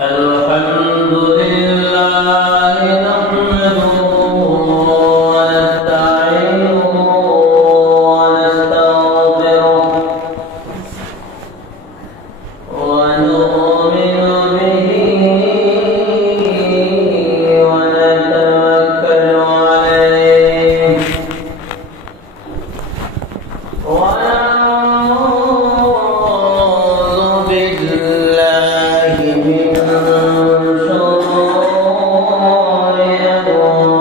الحمد لله نحمده ونستعينه ونستغفره ونؤمن به ونتوكل عليه ونعوذ بالله من شرور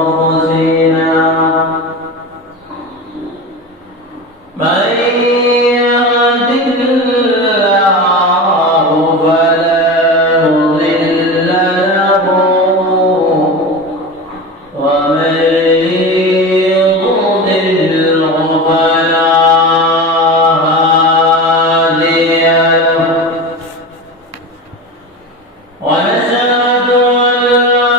أنفسنا من يهد الله فلا مضل له ومن يضلل فلا هادي له ونشهد أن لا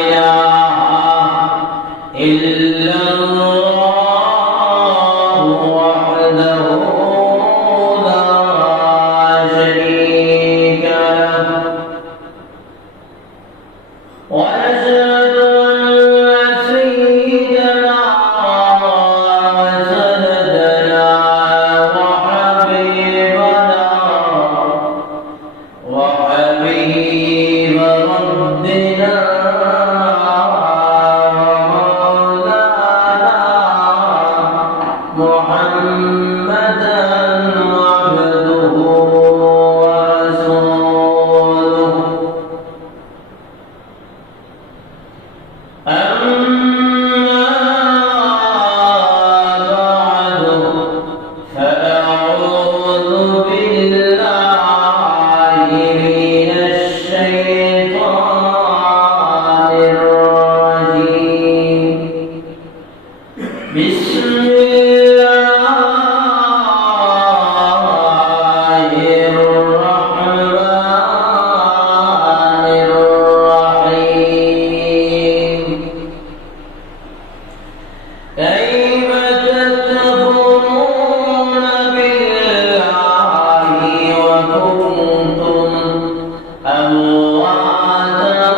إله إلا الله وحده لا شريك له ونشهد أن سيدنا وسندنا وحبيب ربنا محمدا عبده ورسوله أما بعد فأعوذ بالله من الشيطان الرجيم بسم الله الرحمن الرحيم كيف تكفرون بالله وكنتم أمواتا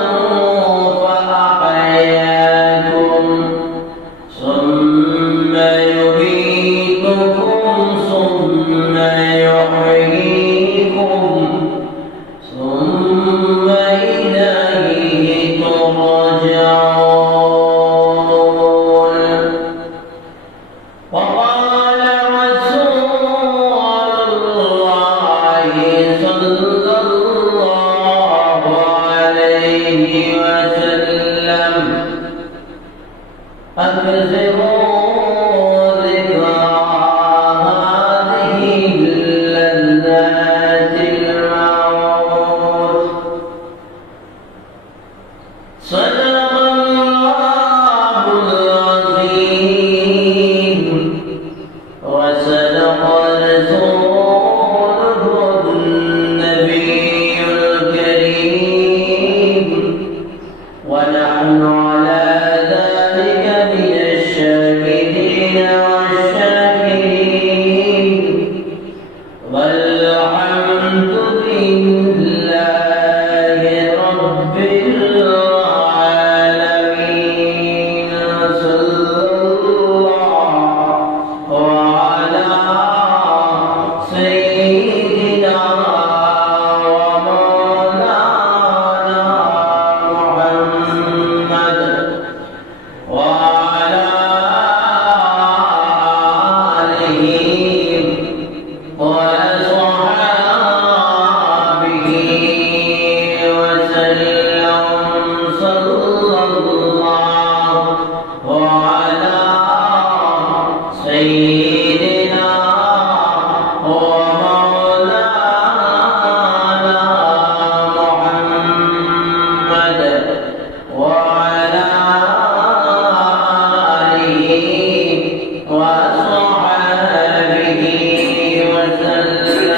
فأحياكم ثم يميتكم ثم يحييكم ثم إليه ترجعون وقال رسول الله صلى الله عليه وسلم أكثروا ذكر هذه اللذات الموت صدق الله العظيم وصدق رسوله النبي الكريم ونحن على ذلك من الشاهدين والشاكرين والحمد لله رب العالمين صلى الله على سيدنا ومولانا محمد وعلى آله وأصحابه وسلم صلى الله على سيدنا ومولانا محمد وعلى آله وصحبه وسلم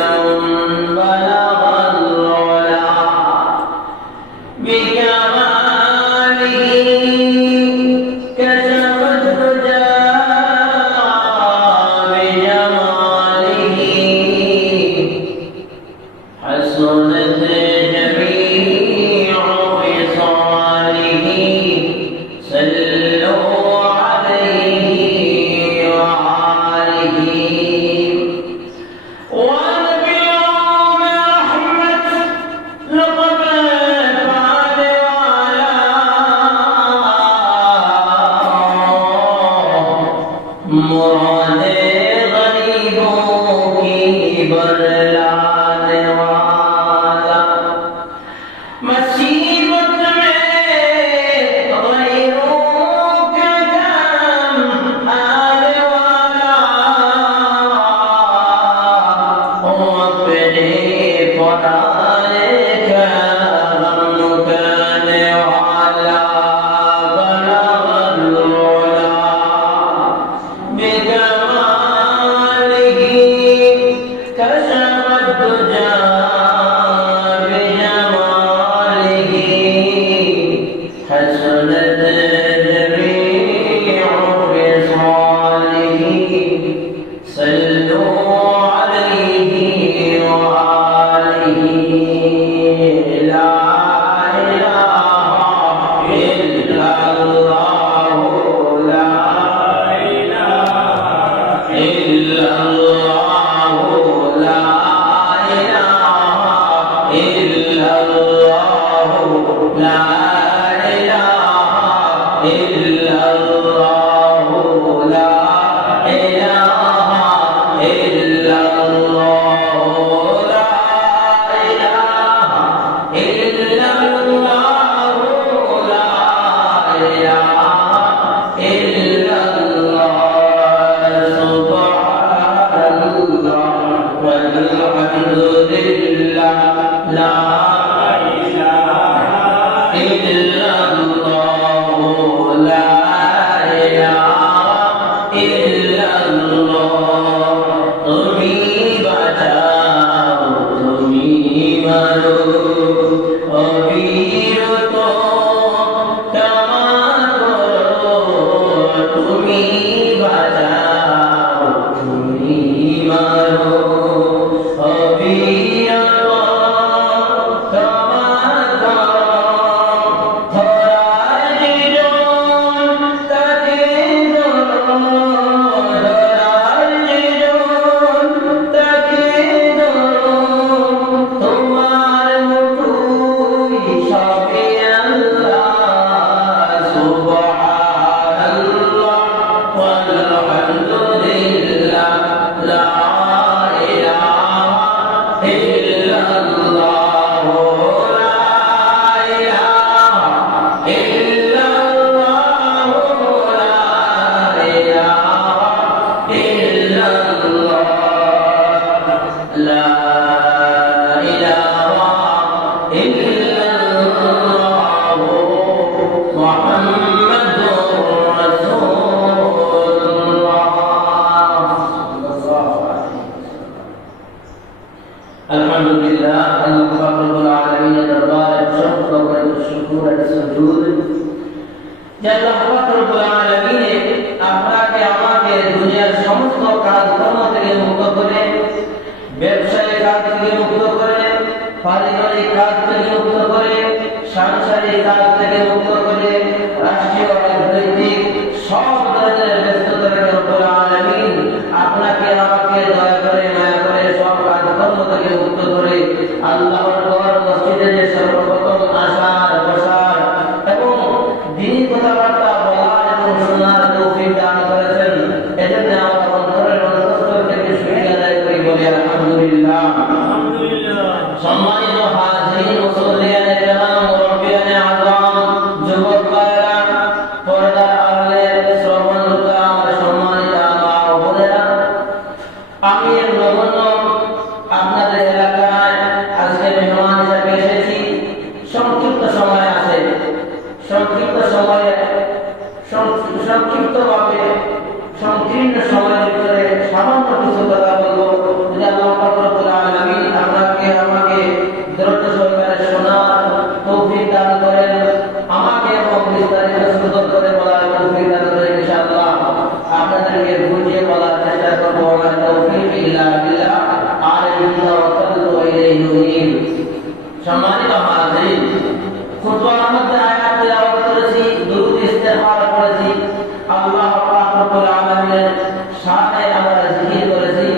শানে আমরা জিকির করেছি।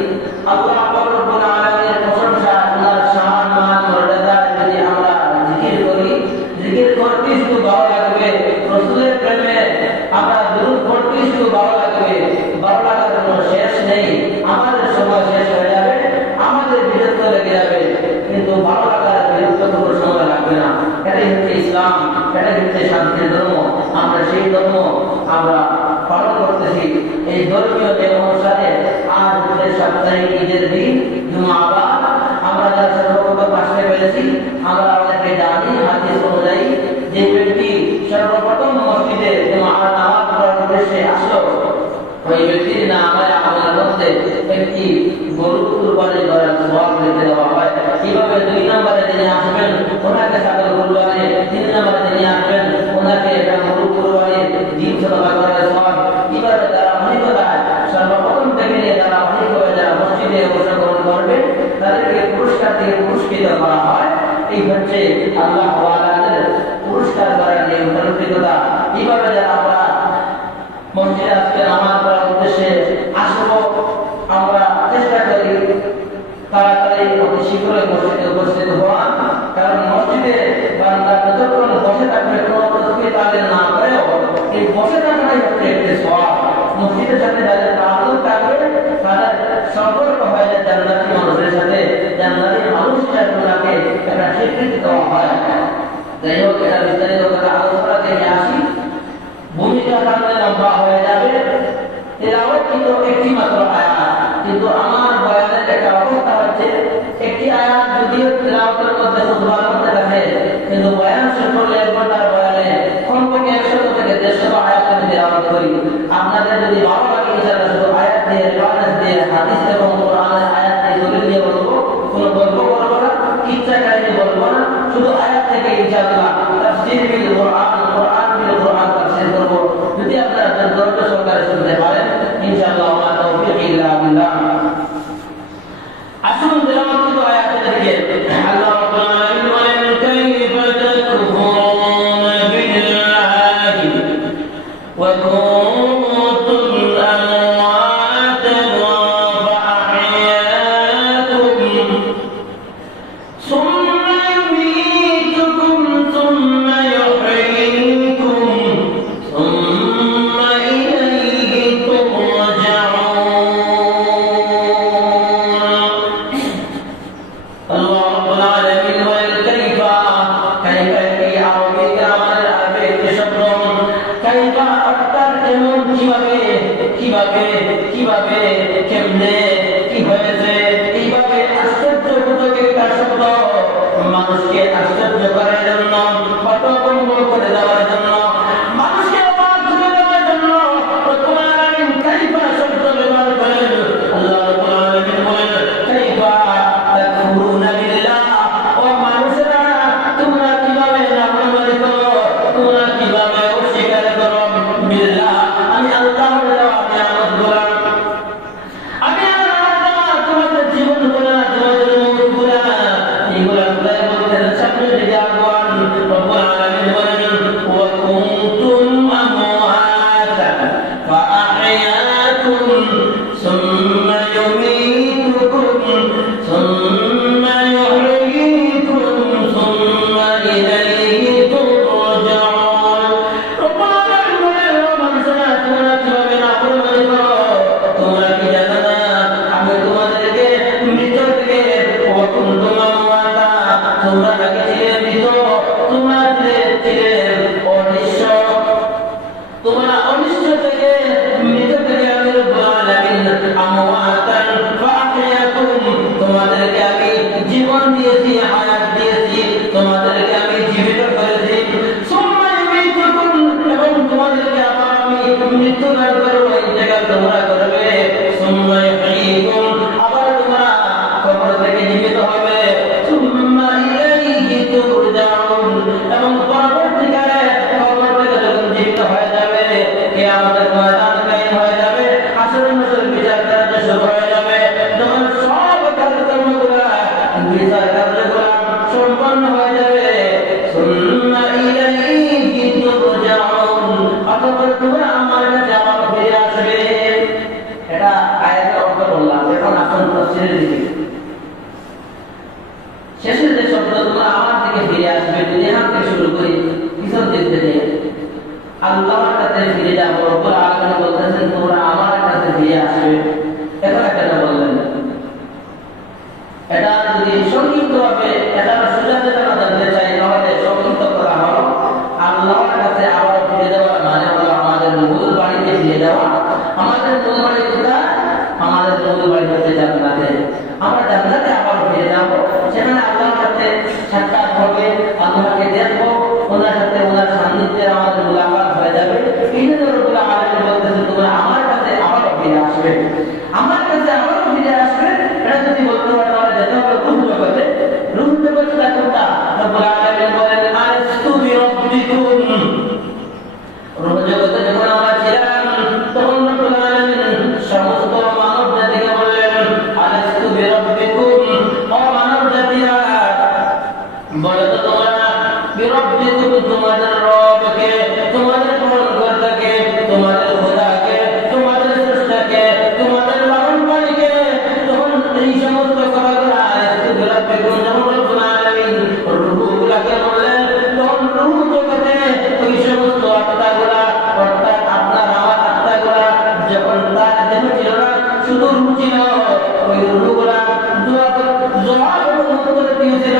আল্লাহ পাক রব্বুল আমরা অনেকে জানি হাদিস অনুযায়ী যে ব্যক্তি সর্বপ্রথম মসজিদে নামাজ পড়ার উদ্দেশ্যে আসলো ওই ব্যক্তির নামে আমাদের মধ্যে একটি গরু কুরবানি করার সওয়াব লিখে দেওয়া হয়। কিভাবে 2 নম্বরে যিনি আসবেন ওনাকে ছাগল কুরবানি, 3 নম্বরে যিনি আসবেন ওনাকে একটা গরু কুরবানি ডিম সদকা করার সওয়াব। কিভাবে তারা অনেকতায় সর্বপ্রথম থেকে নিয়ে তারা অনেকভাবে যারা মসজিদে অংশগ্রহণ করবে তাদেরকে পুরস্কার দিয়ে পুরস্কৃত করা হয়। এই হচ্ছে আল্লাহ ওয়ালাদের পুরস্কার করার নিয়ম তান্ত্রিকতা। কিভাবে যারা আমরা মসজিদে আজকে নামাজ পড়ার উদ্দেশ্যে আসবো, আমরা চেষ্টা করি তাড়াতাড়ি অতি শীঘ্রই মসজিদে উপস্থিত হওয়া। কারণ মসজিদে বান্দা যতক্ষণ বসে থাকবে কোনো তসবিহ তাদের না করেও এই বসে থাকাটাই হচ্ছে একটি সওয়াব। মসজিদের সাথে যাদের তাআল্লুক থাকবে তাদের সম্পর্ক হয়ে যায় জান্নাতি মানুষের সাথে। জান্নাতি মানুষের গুণাকে একটা স্বীকৃতি দেওয়া হয়। যাই হোক, এটা বিস্তারিত কথা আলোচনাতে নিয়ে আসি। ভূমিকা সামনে লম্বা হয়ে যাবে। তেলাওয়াত কিন্তু একটি মাত্র আয়াত, কিন্তু আমার বয়ানের একটা অবস্থা হচ্ছে একটি আয়াত যদিও তেলাওয়াতের মধ্যে খুতবার মধ্যে থাকে, কিন্তু বয়ান শেষ করলে 1 ঘন্টার বয়ানে কমপক্ষে 100 থেকে 150 আয়াত আমি তেলাওয়াত করি। আপনাদের যদি ভালো লাগে ইনশাআল্লাহ শুধু আয়াত দিয়ে, রেফারেন্স দিয়ে, হাদিস এবং কোরআনের আয়াত দিয়ে দলিল দিয়ে বলবো, কোনো গল্প করবো না, কিচ্ছা কাহিনী বলবো না, শুধু আয়াত থেকে ইনশাআল্লাহ তাফসীর বিল কোরআন, কোরআন বিল কোরআন তাফসীর করব। যদি আপনারা ধৈর্য সহকারে শুনতে পারেন ইনশাআল্লাহ ওয়া তাওফীক ইল্লা বিল্লাহ। আসুন তেলাওয়াত করা আয়াতের দিকে। আল্লাহ রাব্বুল আলামিন বলেন, কাইফা তাকফুরুনা বিল্লাহি ওয়া কুনতুম আমওয়াতান ফাআহয়াকুম সুম্মা يميتكم ثم يحييكم ثم إليه ترجعون। الله رب العالمين والكيف كيف في عربي গ্রামার আরবি একটি শব্দ كيف অর্থাৎ কেমন, কিভাবে কিভাবে কিভাবে কেমনে কি হয়েছে, এইভাবে আশ্চর্যবোধক একটা শব্দ মানুষকে আশ্চর্য করার জন্য, হতভম্ব করে দেওয়ার জন্য, মানুষকে অবাক করে দেওয়ার জন্য রব্বুল আলামিন কাইফা শব্দ ব্যবহার করেন। আল্লাহ রাব্বুল আলামিন বলেন, কাইফা তাকফুরুনা বিল্লাহ, ও মানুষেরা তোমরা কিভাবে নাফরমানি করো, তোমরা কিভাবে অস্বীকার করো বিল্লাহ, আমি আল্লাহর দেওয়া নিয়ামতগুলো, আমি আল্লাহর তোমাদের জীবনগুলো, তোমাদের মৌতগুলো, এইগুলো আল্লাহ বলতেন সামনের দিকে আগুয়ান। রব্বুল আলামিন বলেন, ওয়া কুনতুম আমওয়াতান ফাআহয়াকুম সুম্মা ইউমীতুকুম সুম্মা ইউহয়ীকুম সুম্মা ইলাইহি তুরজাউন। রব্বুল আলামিন বলেন, ও মানুষেরা তোমরা কিভাবে নাফরমানি করো, তোমরা কি জানো না আমি তোমাদেরকে মৃত থেকে, ওয়া কুনতুম আমওয়াতা, তোমরা আগে ছিলে মৃত, তোমরা ছিলে অনিশ্চ, তোমরা অনিশ্চ থেকে মৃত থেকে আমি রব্বুল আলামিন আমওয়াতান ফাআহয়াকুম, তোমাদেরকে আমি জীবন দিয়েছি, হায়াত দিয়েছি, তোমাদেরকে আমি জীবিত করেছি। সুম্মা ইউমীতুকুম, এবং তোমাদেরকে আবার আমি মৃত্যু দান করব, ইন্তেকাল তোমরা করবে। সুম্মা ইউহয়ীকুম, আবার তোমরা কবর থেকে জীবিত হবে। সুম্মা ইলাইহি তুরজাউন, এবং পরবর্তীকালে কবর থেকে যখন জীবিত হয়ে যাবে, কিয়ামতের ময়দান কায়েম হয়ে যাবে, হাসরের মাঠের বিচার কার্য শুরু হয়ে যাবে, যখন সব কার্যক্রমগুলো বিচার কার্যগুলো সম্পন্ন হয়ে যাবে, সুম্মা ইলাইহি তুরজাউন, অতঃপর তোমরা আমার কাছে আবার ফিরে আসবে। এটা আয়াতের অর্থ বললাম। এখন আসুন তাফসীরের দিকে। শেষের যে শব্দ তোমরা আমার দিকে ফিরে আসবে, দুনিয়া থেকে শুরু করে কিসব দেখতে নিয়ে আল্লাহর কাছে ফিরে যাবো, রব্বুল আলামিন বলতেছেন তোমরা আমার কাছে ফিরে আসবে। এটা কেন বললেন? এটা যদি সংক্ষিপ্তভাবে এটা সুজাতে জানতে চাই তাহলে সংক্ষিপ্ত করা হলো, আল্লাহর কাছে আবার ফিরে যাওয়ার মানে হলো আমাদের মূল বাড়িতে ফিরে যাওয়া। আমাদের মূল বাড়ি কোথায়? আমাদের মূল বাড়ি হচ্ছে জান্নাতে। আমরা জান্নাতে আবার ফিরে যাবো, সেখানে আল্লাহর কাছে সাক্ষাৎ হবে, আল্লাহকে দেখবো, ওনার সাথে ওনার সান্নিধ্যে আমাদের মুলাকাত হয়ে যাবে। এই জন্য রব্বুল আলামিন বলতেছে তোমরা আমার কাছে আবারও ফিরে আসবে, আমার কাছে আবারও ফিরে আসবে। এটা যদি বলতে হয় তাহলে যেতে হবে রূহ জগতে। রূহ জগতে কোনটা? রব্বুল আলামিন বলেন আলাস্তু বিরাব্বিকুম। রূহ জগতে যখন আমরা ছিলাম তখন রব্বুল আলামিন সমস্ত মানব জাতিকে বললেন আলাস্তু বিরাব্বিকুম, ও মানব জাতিরা বলো তো তোমরা বিরাব্বিকুম তোমাদের রবকে, তোমাদের পালনকর্তাকে, তোমাদের খোদাকে, তোমাদের স্রষ্টাকে, তোমাদের লালনকারীকে। তখন এই সমস্ত কথাগুলো আলাস্তু বিরাব্বিকুম যখন রব্বুল আলামিন রূহগুলোকে বললেন, তখন রূহ জগতে ওই সমস্ত আত্মাগুলা, অর্থাৎ আপনার আমার আত্মাগুলা যখন তার দেহ ছিল না, শুধু রূহ ছিল, ওই রূহগুলা জবাব করে দিয়েছিল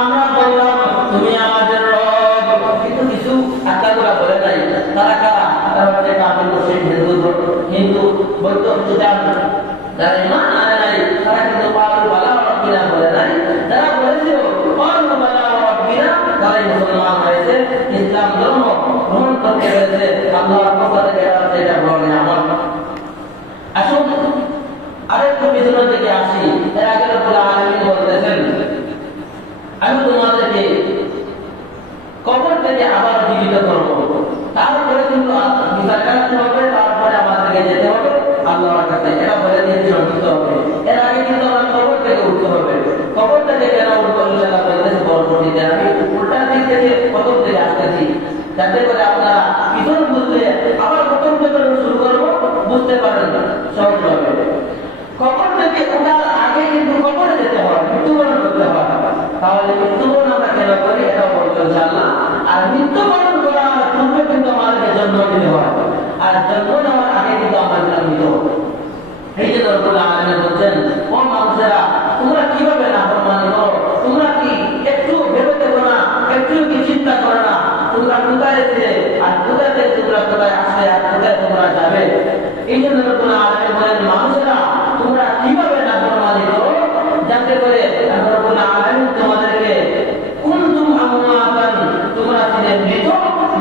আমরা বললাম তুমি আমাদের রব। কিন্তু কিছু আত্মাগুলা বলে নাই। তারা কারা? তারা হচ্ছে কাফির মুশরিক হিন্দু বৌদ্ধ খ্রিস্টান, যারা ঈমান আনে নাই তারা কিন্তু ক্বালু বালা রাব্বিনা বলে নাই। যারা বলেছিল ক্বালু বালা রাব্বিনা তারাই মুসলমান হয়েছে, ইসলাম ধর্ম গ্রহণ করতে হয়েছে। আল্লাহর পক্ষ থেকে এটা বড় নিয়ামত। আসুন আরেকটু পিছনের দিকে আসি। এর আগে রব্বুল আলামিন বলতেছেন আমি তোমাদেরকে কবর থেকে আবার জীবিত করব, তারপরে কিন্তু বিচার কাটতে হবে, তারপরে আমাদেরকে যেতে হবে আল্লাহর কাছে। এটা বলে দিয়ে সংযুক্ত হবে। এর আগে কিন্তু আমরা কবর থেকে উঠতে হবে। কবর থেকে কেন উঠবো ইনশাআল্লাহ বলতেছে পরবর্তীতে। আমি উল্টা দিক থেকে প্রথম থেকে আসতেছি যাতে করে আপনারা পিছন বুঝলে আবার প্রথম থেকে শুরু করবো, বুঝতে পারেন সহজভাবে। কবর থেকে ওঠার আগে কিন্তু কবরে যেতে হয়, মৃত্যুবরণ করতে হয়। তাহলে মৃত্যুবরণ আমরা কেন করি এটাও বলবো ইনশাআল্লাহ। আর মৃত্যুবরণ করার পূর্বে কিন্তু আমাদেরকে জন্ম নিতে হয়, আর জন্ম নেওয়ার আগে কিন্তু আমাদের মৃত। এই যে রব্বুল আলামিন বলছেন ও মানুষেরা তোমরা কিভাবে নাফরমানি করো, তোমরা কি একটু ভেবে দেখো না, একটু কি চিন্তা করো না তোমরা কোথায় ছিলে আর কোথায় থেকে তোমরা কোথায় আসলে আর কোথায় তোমরা যাবে। এই জন্য রব্বুল আলামিন বলেন মানুষেরা তোমরা কিভাবে নাফরমানি করো, যাতে করে রব্বুল আলামিন তোমাদেরকে কুনতুম আমওয়াতান তোমরা ছিলে মৃত,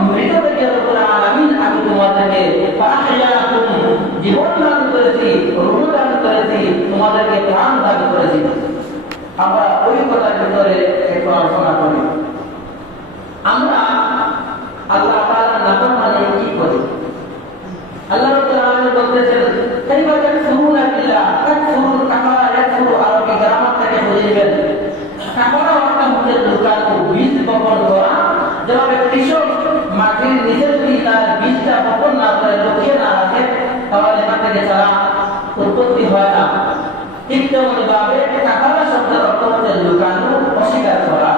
মৃত থেকে রব্বুল আলামিন আমি তোমাদেরকে ফাহিয়াকুম জীবন দান করেছি, রূহ দান করেছি, তোমাদেরকে প্রাণ দান করেছি। আমরা ওই কথার ভিতরে একটু আলোচনা করি। আমরা আল্লাহ তাআলার নাফরমানি কি করি? আল্লাহ রাব্বুল আলামিন বলতেছেন কাইফা তাকফুরুনা বিল্লাহ, তাকফুরুন কাফারা ইয়াকফুরু আরবি গ্রামার থেকে বুঝে নেবেন। কাফারা অর্থ হচ্ছে লুকানো, বীজ বপন করা। যেভাবে কৃষক মাটির নিচে যদি তার বীজটা বপন না করে লুকিয়ে না রাখে তাহলে এখান থেকে চারা উৎপত্তি হয় না, ঠিক তেমনি ভাবে কাফারা শব্দের অর্থ হচ্ছে লুকানো, অস্বীকার করা,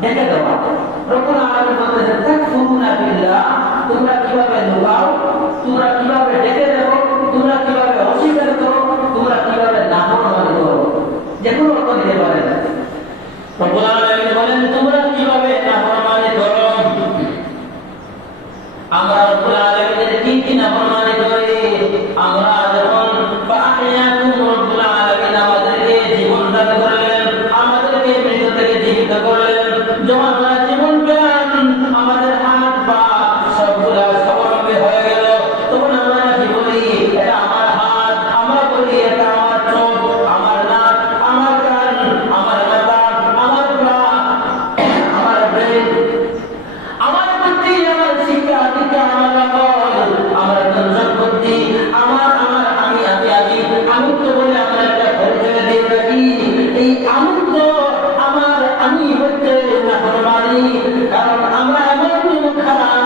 ঢেকে দেওয়া। রব্বুল আলামিন বলতেছেন তাকফুরুনা বিল্লাহ তোমরা কিভাবে লুকাও, তোমরা কিভাবে ঢেকে দেও, তোমরা কিভাবে অস্বীকার করো, তোমরা কিভাবে নাফরমানি করো, যেগুলো অর্থ দিতে পারে। রব্বুল আলামিন বলেন তোমরা কিভাবে নাফরমানি করো। আমরা রব্বুল আলামিনের কি নাফরমানি করি? আমরা যখন ফাহিয়াকুম রব্বুল আলামিন আমাদেরকে জীবন দান করলেন, আমাদেরকে মৃত থেকে জীবিত করলেন, যখন আমরা জীবন পেলাম আমাদের হাত পা সবগুলা স্বাবলম্বী হয়ে গেল, তখন আমরা কি বলি এটা আমার হাত, আমরা বলি এটা আমার চোখ, আমার নাক, আমার কান, আমার মাথা, আমার পা, আমার ব্রেন, আমার বুদ্ধি, আমার শিক্ষা দীক্ষা, আমার আকল, আমার সম্পত্তি, আমার আমার আমি আমুক্ত বলে আমরা একটা পরিচয় দিয়ে রাখি। এই আমুক্ত আমার আমি হচ্ছে নাফরমানি, কারণ আমরা এমন নিয়ম খারাপ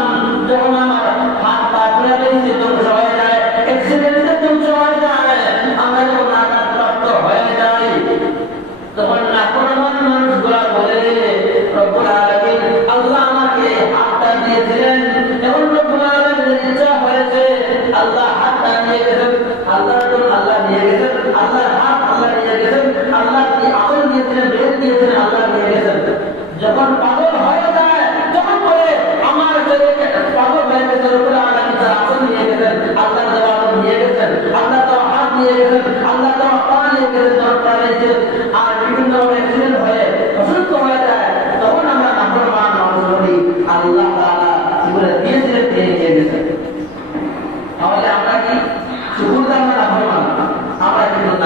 যখন আমার হাত পা পুরা ধ্বংস হয়ে যায়, অ্যাক্সিডেন্টে ধ্বংস হয়ে যায়, আমরা যখন আঘাতপ্রাপ্ত হয়ে যাই তখন নাফরমান মানুষগুলা বলে রব্বুল আলামিন আল্লাহ আমাকে হাতটা দিয়েছিলেন, এখন রব্বুল আলামিনের ইচ্ছা হয়েছে আল্লাহ হাতটা নিয়ে গেছেন, আল্লাহ নিয়ে গেছেন, আল্লাহর হাত আল্লাহ নিয়ে গেছেন, আল্লাহ কি আকল দিয়েছিলেন, ব্রেন দিয়েছিলেন, আল্লাহ নিয়ে গেছেন। যখন পাগল হয়ে যায় তখন বলে আমার শরীরে পাগল হয়ে গেছে, রব্বুল আলামিন তার আকল নিয়ে গেছেন, আল্লাহ তার আকল নিয়ে গেছেন, আল্লাহ তার হাত নিয়ে গেছেন,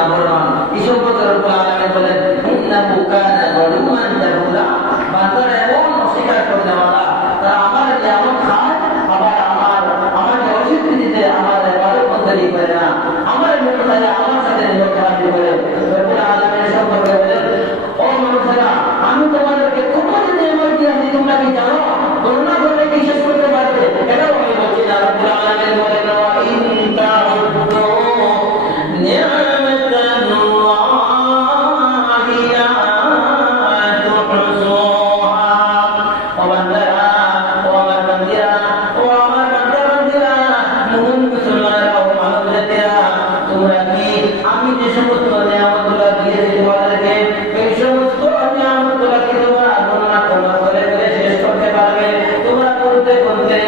নাফরমান। এই সম্পর্কে রব্বুল আলামিন বলেন ইন্নাহু কানা যালুমান জাহুলা, বান্দারা এমন অস্বীকার করতে ওয়ালা, তারা আমার নিয়ামত খায়, আবার আমাকে অস্বীকৃতিতে আমার ইবাদত বন্দেগি করে না, আমার নিয়মতায় আমার সাথে নিয়মখানি করে। রব্বুল আলামিন সম্পর্কে বলেন ও মানুষেরা, আমি তোমাদেরকে কত নিয়ামত দিয়েছি তোমরা কি জানো? গণনা করলে কি শেষ করতে পারবে? এটাও আমি বলছি না। রব্বুল আলামিন বলেন ওয়া ইন তাউদ্দু নি'মাতাল্লাহি লা তুহসুহা। ও বান্দারা, ও আমার বান্দিরা, ও আমার বান্দা-বান্দিরা, মুমিন মুসলমানেরা, ও মানব জাতিরা, তোমরা কি আমি যে সমস্ত নিয়ামতগুলো দিয়েছি তোমাদেরকে, এই সমস্ত নিয়ামতগুলো কি তোমরা গণনা করে শেষ করতে পারবে? তোমরা করতে করতে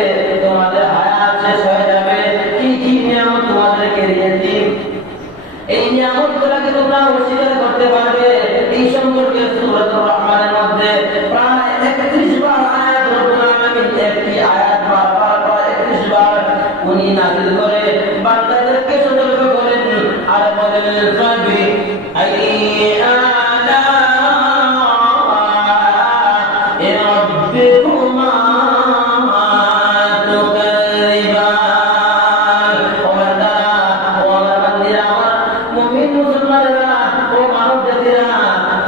তোমাদের হায়াত শেষ হয়ে যাবে। কি কি নিয়ামত তোমাদেরকে দিয়েছি, এই নিয়ামতগুলোকে তোমরা অস্বীকার করতে পারবে? এই সম্পর্কে সূরাতুর রহমানের মধ্যে প্রায় 31 বার আয়াত রব্বুল আলামিন একটি আয়াত বারবার 31 বার উনি নাযিল করে বান্দাদেরকে সতর্ক করেন আর বলেন ফাবি আইয়া রাব্বিকুমা তুকাযিবান। ও বান্দারা, ও আমার বান্দিরা, আমার মুমিন মুসলমানেরা, ও মানব জাতিরা,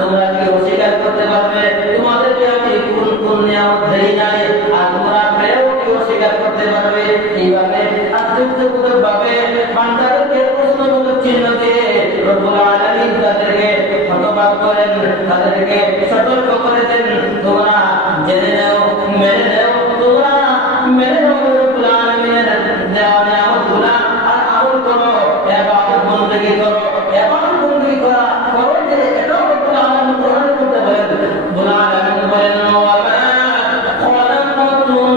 তোমরা কি অস্বীকার করতে পারবে তোমাদেরকে আমি কোন কোন নিয়ামত দেই নাই, আর তোমরা পেয়েও কি অস্বীকার করতে পারবে? এইভাবে আত্মীয়তামূলক ভাবে বান্দাদেরকে প্রশ্নবোধক চিহ্ন দিয়ে রব্বুল আলামিন তাদেরকে হতবাক করেন, তাদেরকে সতর্ক করে দেন। তোমরা জেনে নাও, মেনে নাও, তোমরা মেনে নাও রব্বুল আলামিনের দেওয়া নিয়ামতগুলা আর আমল করো, ইবাদত বন্দেগি করো। ইবাদত বন্দেগি করো যে এটাও রব্বুল আলামিন কোরআনের মধ্যে বলেন। রব্বুল আলামিন বলেন ওয়া মা খালাকাতুল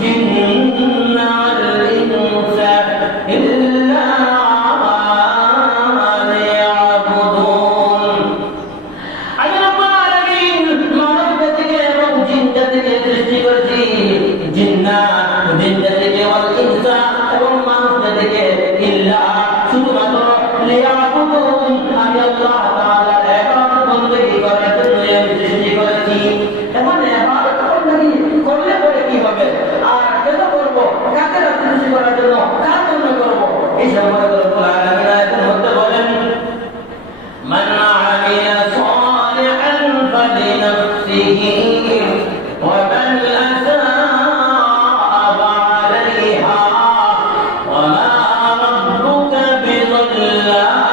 জিন্না ওয়াল ইনসা ইল্লা লিয়াবুদুন। আমি রব্বুল আলামিন মানব জাতিকে এবং জিন জাতিকে সৃষ্টি করেছি, জিন জাতিকে ওয়াল ইনসা এবং মানুষ জাতিকে ইল্লা শুধুমাত্র লিয়াবুদুন, আমি আল্লাহ তাআলার ইবাদত বন্দেগি করার জন্য আমি সৃষ্টি করেছি। এখন ইবাদত বন্দেগি করলে পরে কি হবে, আর কেন করব, কাকে খুশি করার জন্য, কার জন্য করব? এই সম্পর্কে রব্বুল আলামিন আয়াতের মধ্যে বলেন মান আমিলা সালিহান ফালিনাফসিহি ওয়া মান আসাআ ফাআলাইহা ওয়া মা রাব্বুকা বিযাল্লামিল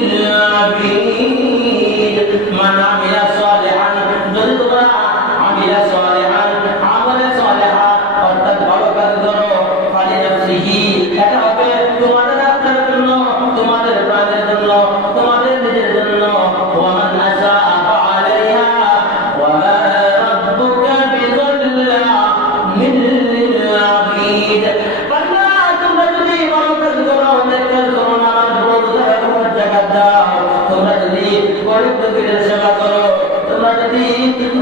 লিল আবিদ। মান আমিলা সালিহান, যদি তোমরা আমিলা সালিহান, আমলে সালিহা অর্থাৎ ভালো কাজ করো, ফালিনাফসিহি, এটা হবে তোমাদের আপনার জন্য, তোমাদের প্রাণের জন্য, তোমাদের নিজের জন্য। ওয়া মান আসাআ ফাআলাইহা ওয়া মা রাব্বুকা বিযাল্লামিল লিল আবিদ। বান্দা, তোমরা যদি ভালো কাজ করো, নেক কাজ করো, নামাজ পড়ো, যাকাত দাও, তোমরা যদি গরিব দুঃখীদের সেবা করো, তোমরা যদি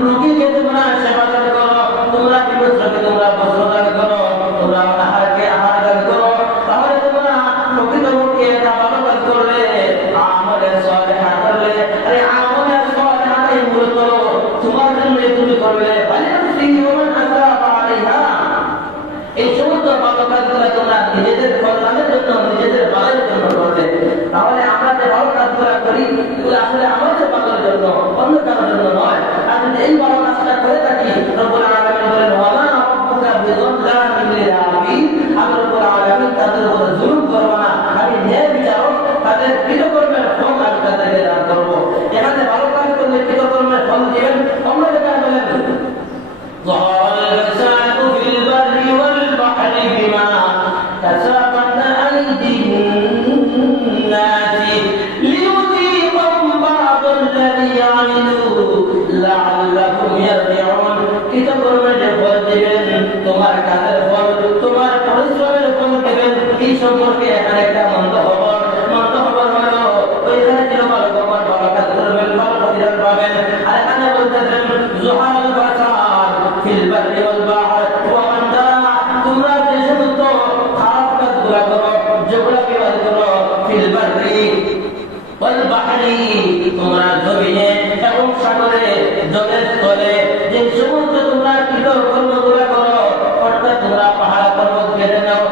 রোগীকে তোমরা সেবা দান করো, তোমরা বিপদগ্রস্তকে তোমরা বস্ত্র দান করো, তোমরা অনাহারকে আহার দান করো, তাহলে তোমরা প্রকৃতপক্ষে এটা ভালো কাজ করলে, আমলে সালেহা করলে। আরে আমলে সালেহা এই মূলত তোমার জন্য তুমি করবে, ফালিনাফসিহি ওয়া মান আসাআ ফাআলাইহা। এই সমস্ত ভালো কাজগুলো তোমরা নিজেদের কল্যাণের জন্য, নিজেদের ভালোর জন্য করবে। তাহলে আমরা যে ভালো কাজগুলো করি, এগুলো আসলে আমাদের ভালোর জন্য, অন্য কারোর জন্য নয়। আর যদি এই ভালো কাজটা করে থাকি, রব্বুল আলামিন বলেন ওয়া মা রাব্বুকা বিযাল্লামিল লিল আবিদ, আমি রব্বুল আলামিন তাদের উপর জুলুম করব না, আমি ন্যায় বিচারক, তাদের কৃতকর্মের ফল আমি তাদেরকে দান করব। এখানে ভালো কাজ করলে কৃতকর্মের ফল দিবেন, অন্য জায়গায় বলেন ফিল বাররি ওয়াল বাহরি, তোমরা জমিনে এবং সাগরে জলের তলে যে সমস্ত তোমরা কৃতকর্মগুলো করো, অর্থাৎ তোমরা পাহাড় পর্বত কেটে নাও,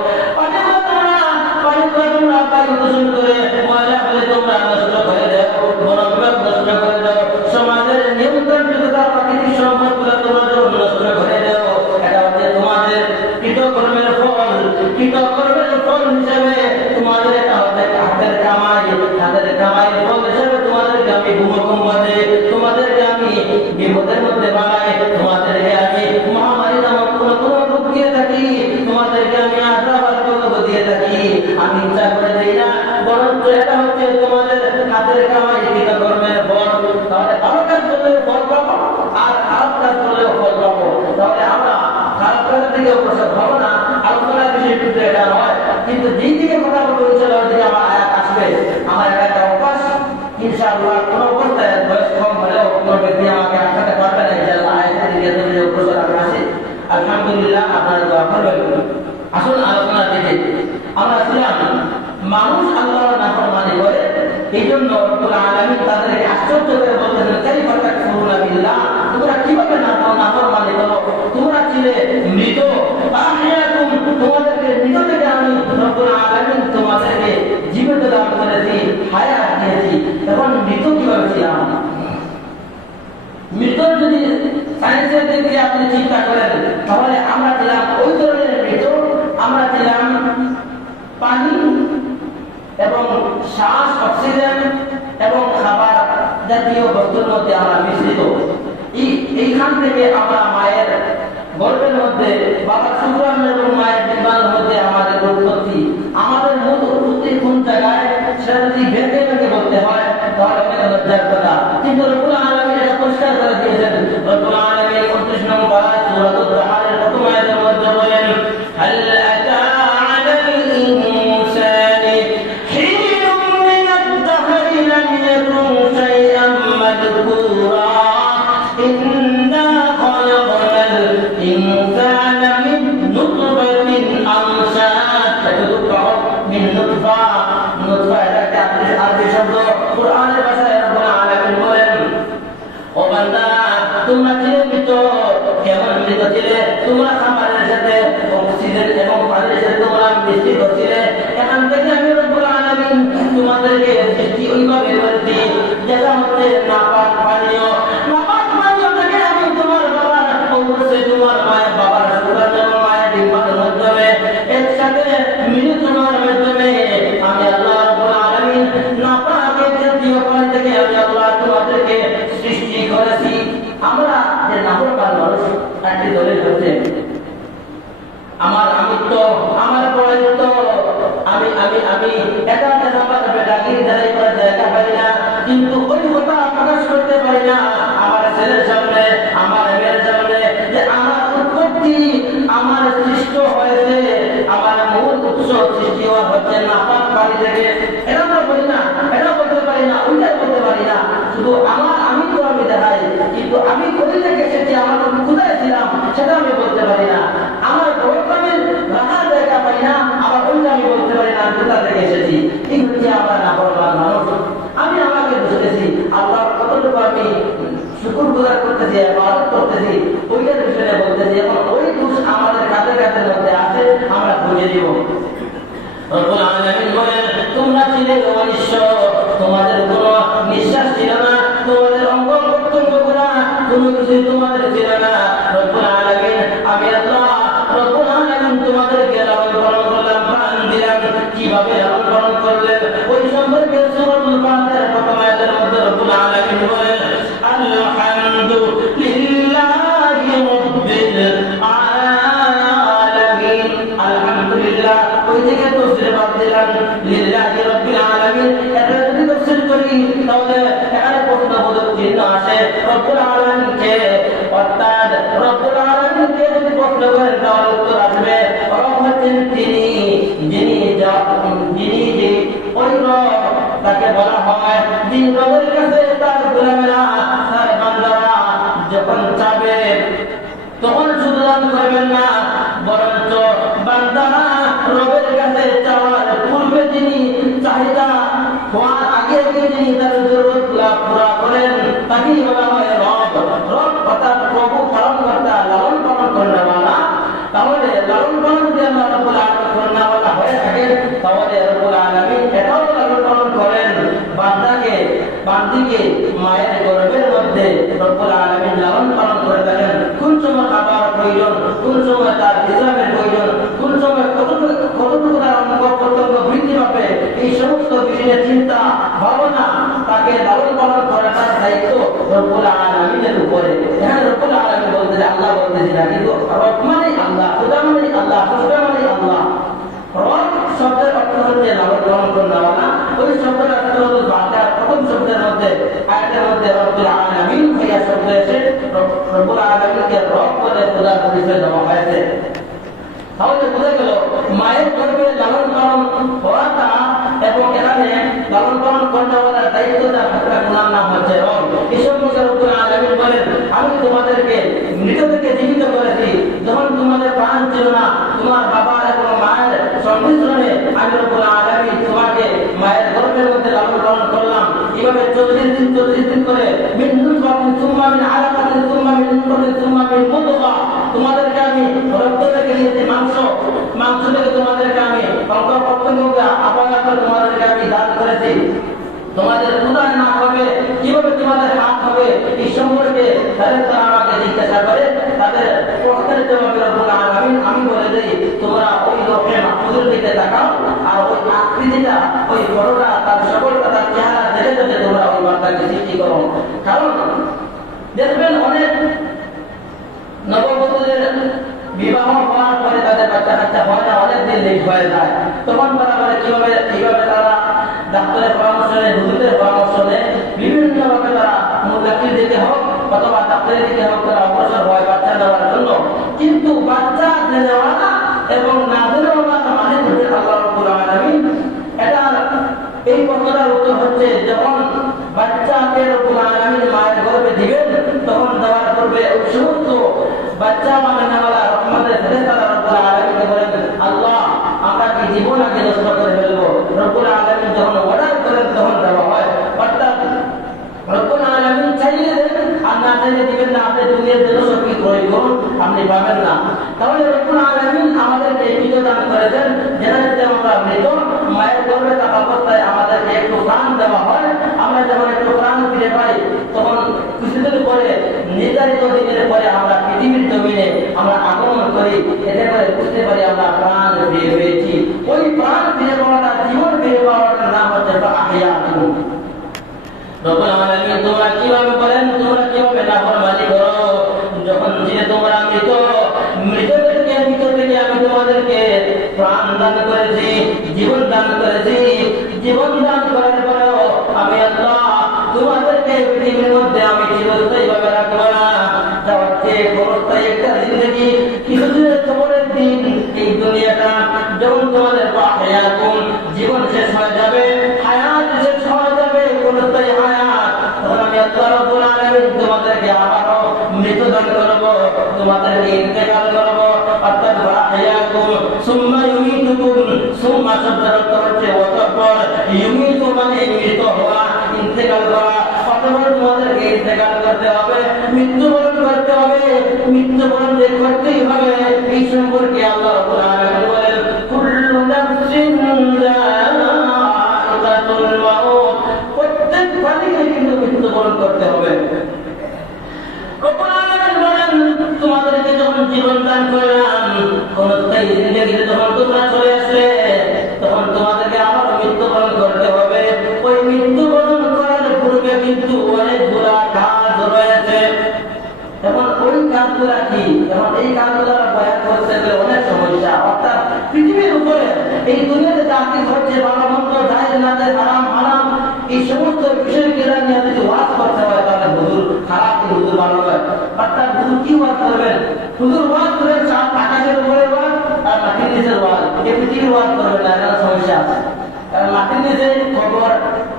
তোমরা বায়ু দূষণ করে ময়লা ফেলে তোমরা নষ্ট করে দাও, বনবিভাগ নষ্ট করে দাও, সমাজের নিয়ন্ত্রণযোগ্যতা প্রাকৃতিক সম্পদগুলো তোমরা নষ্ট করে দাও, এটা হচ্ছে তোমাদের কৃতকর্মের ফল। কৃতকর্মের ফল হিসেবে তোমাদের এটা হচ্ছে হাতের কামাই, হাতের কামাইয়ের ফল হিসেবে তোমাদেরকে আমি ভূমিকম্প দেই, তোমাদেরকে আমি বিপদের মধ্যে বানাই, তোমাদেরকে আমি মহামারী নামক কোনো রূপ দিয়ে থাকি, তোমাদেরকে আমি আশাবাদ দিয়ে থাকি। আমি ইচ্ছা করে দেই না, বরঞ্চ এটা হচ্ছে তোমাদের হাতের কামাই, কৃতকর্মের ফল। তাহলে ভালো কাজ করলে ফল পাবো, আর খারাপ কাজ করলে ফল পাবো। তাহলে আমরা খারাপ কাজের দিকে অগ্রসর হবো না, আলোচনার বিষয় কিন্তু এটা নয়। কিন্তু যেই দিকে কথা বলবো ইনশাআল্লাহ দিকে আমার আয়াত আসবে, আমার একটা অভ্যাস ইনশাআল্লাহ কোনো অবস্থায় বয়স কম হলেও কোনো ব্যক্তি আমাকে আটকাতে পারবে না। ইনশাআল্লাহ আয়াতের দিকে যদি অগ্রসর আমি আসি, আলহামদুলিল্লাহ আপনারা দোয়া করবেন। আসুন আলোচনার দিকে আমরা ছিলাম, মানুষ আল্লাহর নাফরমানি করে, এই জন্য রব্বুল আলামিন তাদেরকে আশ্চর্য করে বলতেছেন, কাইফা তাকফুরুনা বিল্লাহ, তোমরা কিভাবে নাফরমানি করো, তোমরা ছিলে মৃত, আহইয়াকুম, তোমাদেরকে মৃত থেকে আমি রব্বুল আলামিন তোমাদেরকে জীবিত দান করেছি, হায়াত দিয়েছি, এখন মৃত কিভাবে ছিলাম? মৃত যদি সায়েন্সের দিক থেকে আপনি চিন্তা করেন, তাহলে আমরা ছিলাম ওই ধরনের মৃত, আমরা ছিলাম পানি এবং শ্বাস, অক্সিজেন এবং খাবার জাতীয় বস্তুর মধ্যে আমরা মিশ্রিত। এইখান থেকে আমরা মায়ের গর্ভের মধ্যে, বাবার শুক্রাণু এবং মায়ের ডিম্বাণুর মধ্যে আমাদের উৎপত্তি। আমাদের মূল উৎপত্তি কোন জায়গায় সেটা যদি ভেঙে ভেঙে বলতে হয় তাহলে অনেক লজ্জার কথা, কিন্তু রব্বুল আলামিন এটা পরিষ্কার করে দিয়েছেন। রব্বুল আলামিন 29 নম্বর সূরাতুল তাহারের প্রথম আয়াতের মধ্যে বলেন, হাল আতা আলাল ইনসানি হিনুম মিনাদ দাহরি লাম ইয়াকুন শাইআন মাযকুরা ইন্না খালাকনাল ইনসানা মিন নুতফাতিন আমশাত, মিন নুতফা, নুতফা এটা একটা আরবি শব্দ, কোরআনের ভাষায় রব্বুল আলামিন বলেন, ও বান্দা তোমরা ছিলে মৃত, কেমন মৃত ছিলে? তোমরা খাবারের সাথে অক্সিজেন এবং পানির সাথে তোমরা মিশ্রিত ছিলে। এখান থেকে আমি রব্বুল আলামিন তোমাদেরকে সৃষ্টি ওইভাবে করেছি যেটা হচ্ছে নাপাক পানীয়। নাপাক পানীয় থেকে আমি তোমার বাবার, অবশ্যই তোমার মায়ের বাবার শুক্রাণু এবং মায়ের ডিম্বাণুর মাধ্যমে একসাথে মিলিত হওয়ার মাধ্যমে আমি আল্লাহ রব্বুল আলামিন নাপাক জাতীয় পানি থেকে আমি আল্লাহ তোমাদেরকে সৃষ্টি করেছি। আমরা যে নাফরমান মানুষ, একটি দলিল হচ্ছে আমার আমিত্ব, আমার পরাজিত, আমি আমি আমি এটা দেখা পাবে ডাকিয়ে দাঁড়াই করা জায়গা পাই না, কিন্তু ওই কথা প্রকাশ করতে পারি না আমার ছেলের সামনে, আমার মেয়ের সামনে, যে আমার উৎপত্তি, আমার সৃষ্ট হয়েছে, আমার মূল উৎস সৃষ্টি হওয়া হচ্ছে নাপাক পানি থেকে। এটা আমরা বলি না, এটা বলতে পারি না, ওইটাই বলতে পারি না, শুধু আমার আমি তো আমি দেখাই, কিন্তু আমি কোথা থেকে এসেছি, আমার কোথায় ছিলাম সেটা আমি বলতে পারি না। আমার প্রোগ্রামের রাখার জায়গা পাই না, আবার ওইটা আমি বলতে পারি না আমি কোথা থেকে এসেছি। এই হচ্ছে আমরা নাফরমান মানুষ। আমি আমাকে বুঝতেছি আল্লাহ কতটুকু আমি শুকর গুজার করতেছি, ইবাদত করতেছি, ওইটার বিষয়ে বলতেছি। এখন ওই দোষ আমাদের কাঁধে কাঁধের মধ্যে আছে, আমরা বুঝে দিব। রব্বুল আলামিন বলেন, তোমরা ছিলে অনিশ্চ, তোমাদের কোনো নিঃশ্বাস ছিল না, তোমাদের অঙ্গ প্রত্যঙ্গগুলো কোনো কিছু তোমাদের ছিল না। রব্বুল আলামিন আমি আল্লাহ রব্বুল আলামিন তোমাদেরকে লালন পালন করলাম, প্রাণ দিলাম। কিভাবে লালন পালন করলেন ওই সম্পর্কে সূরাতুল ফাতিহার প্রথম আয়াতের মধ্যে রব্বুল আলামিন বলেন, আলহামদুলিল্লাহি রাব্বিল আলামিন। আলহামদুলিল্লাহ ওই থেকে তাফসীরে বাদ দিলাম, লিল্লাহি রাব্বিল আলামিন। এটা যদি তাফসীর করি তাহলে এখানে প্রশ্নবোধক চিহ্ন আসে, রব্বুল আলামিন কে? অর্থাৎ রব্বুল আলামিন কে যদি প্রশ্ন করেন তাহলে উত্তর আসবে রব হচ্ছেন তিনি, যিনি যে ওই রব তাকে বলা হয়, যিনি রবের কাছে তার গোলামেরা, তার বান্দারা যখন চাবে তখন শুধু দান করবেন না, বরঞ্চ বান্দারা রবের কাছে চাওয়ার পূর্বে যে যিনি চাহিদা হওয়ার আগে আগে যিনি তার জরুরতগুলো পুরা করেন তাকেই বলা হয় রব। রব অর্থাৎ প্রভু, পালনকর্তা, লালন পালন করেনওয়ালা। তাহলে লালন পালন যদি আল্লাহ রাব্বুল আলামিন করেনওয়ালা হয়ে থাকেন, তাহলে রব্বুল আলামিন এটাও লালন পালন করেন বান্দিকে মায়ের গর্ভের মধ্যে রব্বুল আলামিন লালন পালন করে থাকেন। কোন সময় খাবার প্রয়োজন, কোন সময় তার ইসলামের প্রয়োজন, কোন সময় কতটুকু তার অঙ্গ প্রত্যঙ্গ বৃদ্ধি পাবে, এই সমস্ত বিষয়ে চিন্তা ভাবনা তাকে লালন পালন করার দায়িত্ব রব্বুল আলামিনের উপরে। এখানে রব্বুল আলামিন বলতে আল্লাহ বলতেছি না, কিন্তু রব মানে আল্লাহ, খুদা মানে আল্লাহ, খুদা মানে আল্লাহ। রব শব্দের অর্থ হচ্ছে লালন পালন করেনওয়ালা। ওই শব্দের অর্থ হলো বাংলার প্রথম শব্দের মধ্যে, আয়াতের মধ্যে রব্বুল আলামিন ভাইয়া শব্দ এসে রব্বুল আলামিনকে রব বলে খোদার পরিচয় দেওয়া হয়েছে। তাহলে বোঝা গেল মায়ের গর্ভে লালন পালন হওয়াটা এবং এখানে লালন পালন করেনওয়ালার দায়িত্ব যার নাম হচ্ছে রব। এই সম্পর্কে রব্বুল আলামিন বলেন, আমি তোমাদেরকে মৃত থেকে জীবিত করেছি। যখন তোমাদের প্রাণ ছিল না, তোমার বাবার এবং মায়ের সংমিশ্রণে আমি রব্বুল আলামিন তোমাকে মায়ের গর্ভের মধ্যে লালন পালন করলাম। এভাবে 40 দিন করে মিন নুতফাতিন সুম্মা মিন আলাকাতিন সুম্মা মিন নুতফাতিন সুম্মা মিন মুদগা, তোমাদেরকে আমি রক্ত থেকে নিয়েছি মাংস থেকে তোমাদেরকে আমি অঙ্গ প্রত্যঙ্গকে আপাতত করে তোমাদেরকে আমি দান করেছি। তোমাদের কোথায় নাক হবে, কিভাবে তোমাদের হাত হবে, এই সম্পর্কে তারা আমাকে জিজ্ঞাসা করে। তাদের প্রশ্নের জবাবে রব্বুল আলামিন আমি বলে দেই, তোমরা ওই লোকে মাহফুজের দিকে তাকাও, আর ওই আকৃতিটা, ওই বড়টা, তার সকলটা, তার চেহারা দেখে দেখে তোমরা ওই বার্তাকে সৃষ্টি করো। কারণ দেখবেন অনেক নববধূদের বিবাহ হওয়ার পরে তাদের বাচ্চা কাচ্চা হয় না, অনেকদিন লেট হয়ে যায়। তখন তারা বলে এইভাবে তারা ডাক্তারের পরামর্শ নেয়, হুজুরের পরামর্শ নেয়, বিভিন্নভাবে তারা মুল্লাকির দিকে হোক অথবা ডাক্তারের দিকে হোক তারা অগ্রসর হয় বাচ্চা নেওয়ার জন্য। কিন্তু বাচ্চা নেওয়া এবং না নেওয়া মানে হচ্ছে আল্লাহ রাব্বুল আলামিন। এটা এই প্রশ্নটার উত্তর হচ্ছে, যখন বাচ্চাকে রব্বুল আলামিন মায়ের গর্ভে দিবেন, তখন দেওয়ার পূর্বে ওই সমস্ত বাচ্চা মানেওয়ালা রহমতের ফেরেশতারা রব্বুল আলামিনকে বলেন, আল্লাহ আমরা কি জীবন আগে নষ্ট করে ফেলবো? রব্বুল আলামিন যখন অর্ডার করেন তখন দেওয়া হয়। অর্থাৎ রব্বুল আলামিন চাইলে দেন আর না চাইলে দিবেন না। আপনি দুনিয়ার জন্য সব কি ক্রয় করুন, আপনি পাবেন না। তাহলে রব্বুল আলামিন আমাদেরকে মৃত দান করেছেন, যেখানে আমরা মৃত মায়ের গর্ভে থাকা অবস্থায় আমাদেরকে একটু প্রাণ দেওয়া হয়। আমরা যখন একটু প্রাণ ফিরে পাই, তখন কিছুদিন পরে নির্ধারিত দিনের পরে আমরা পৃথিবীর জমিনে আমরা আগমন করি। এতে করে বুঝতে পারি আমরা প্রাণ ফিরে পেয়েছি। ওই প্রাণ ফিরে পাওয়াটা, জীবন ফিরে পাওয়াটার নাম হচ্ছে আহইয়াতুন। রব্বুল আলামিন তোমরা কিভাবে বলেন, তোমরা কিভাবে নাফরমানি করো? যখন যে তোমরা মৃত থেকে আমি তোমাদেরকে প্রাণ দান করেছি, জীবন দান করেছি। জীবন দান করার পরেও আমি আল্লাহ তোমাদেরকে পৃথিবীর মধ্যে আমি চিরস্থায়ী ভাবে রাখবো না। হচ্ছে ক্ষণস্থায়ী একটা জিন্দগি, কিছুদিনের খবরের দিন। এই দুনিয়াটা যখন তোমাদের হায়াতুন, জীবন শেষ হয়ে যাবে, হায়াত শেষ হয়ে যাবে, ক্ষণস্থায়ী হায়াত, তখন আমি আল্লাহ রাব্বুল আলামিন তোমাদেরকে আবারও মৃত দান করবো, তোমাদেরকে ইন্তেকাল করবো। অর্থাৎ হায়াতুন সুম্মা ইউমিতুকুম, সুম্মা শব্দের অর্থ হচ্ছে অতঃপর, ইউমিতু মানে মৃত হওয়া, ইন্তেকাল করা। অতঃপর তোমাদেরকে ইন্তেকাল করতে হবে, মৃত্যুবরণ করতে হবে। মৃত্যুবরণ করতেই হবে। এই সম্পর্কে আল্লাহ রাব্বুল আলামিন বলেন, কুল্লু নাফসিন যায়িকাতুল মাউত, প্রত্যেক প্রাণীকে কিন্তু মৃত্যুবরণ করতে হবে। রব্বুল আলামিন বলেন, তোমাদেরকে যখন জীবন দান করলাম, ক্ষণস্থায়ী জিন্দেগিতে যখন তোমরা চলে আসলে, তখন তোমাদেরকে আবার মৃত্যুবরণ করতে হবে। ওই মৃত্যুবরণ করার পূর্বে কিন্তু অনেকগুলা কাজ রয়েছে। এখন ওই কাজগুলা কি? এখন এই কাজগুলা বয়ান করতে গেলে অনেক সমস্যা। অর্থাৎ পৃথিবীর উপরে এই দুনিয়াতে যা কিছু হচ্ছে, ভালো মন্দ, জায়েজ না জায়েজ, হারাম হারাম, এই সমস্ত বিষয়কে নিয়ে যদি ওয়াজ করতে হয়, তাহলে হুজুর খারাপ কি হুজুর ভালো হয়? অর্থাৎ হুজুর কি ওয়াজ করবেন? হুজুর ওয়াজ করে আকাশের উপরে ওয়াজ আর মাটির নিচের ওয়াজ, এই পৃথিবীর ওয়াজ করবেন না, এখানে সমস্যা আছে। কারণ মাটির নিচে খবর,